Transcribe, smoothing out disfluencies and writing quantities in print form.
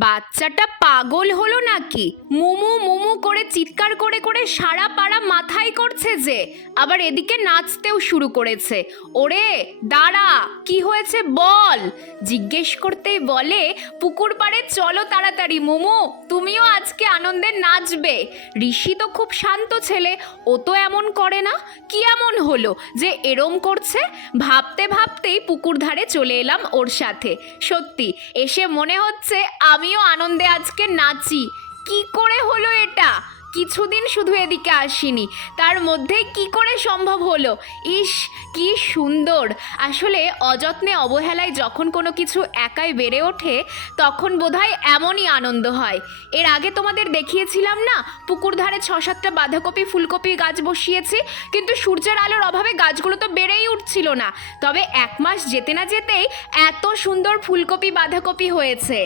বাচ্চাটা পাগল হলো নাকি? মুমু মুমু করে চিৎকার করে করে সারা পাড়া মাথায় করছে যে, আবার এদিকে নাচতেও শুরু করেছে। ওরে দাঁড়া, কি হয়েছে বল। জিজ্ঞেস করতেই বলে, পুকুর পাড়ে চলো তাড়াতাড়ি মুমু, তুমিও আজকে আনন্দে নাচবে। ঋষি তো খুব শান্ত ছেলে, ও তো এমন করে না। কি এমন হলো যে এরম করছে? ভাবতে ভাবতেই পুকুর ধারে চলে এলাম ওর সাথে। সত্যি এসে মনে হচ্ছে আমিও আনন্দে আজকে নাচি। কি করে হলো এটা? কিছুদিন শুধু এদিকে আসিনি, তার মধ্যে কি করে সম্ভব হলো? ইস কি সুন্দর। আসলে অযত্নে অবহেলায় যখন কোনো কিছু একাই বেড়ে ওঠে তখন বোধহয় এমনই আনন্দ হয়। এর আগে তোমাদের দেখিয়েছিলাম না, পুকুর ধারে 6-7টা বাঁধাকপি ফুলকপি গাছ বসিয়েছি, কিন্তু সূর্যের আলোর অভাবে গাছগুলো তো বেড়েই উঠছিল না। তবে 1 মাস যেতে না যেতেই এত সুন্দর ফুলকপি বাঁধাকপি হয়েছে।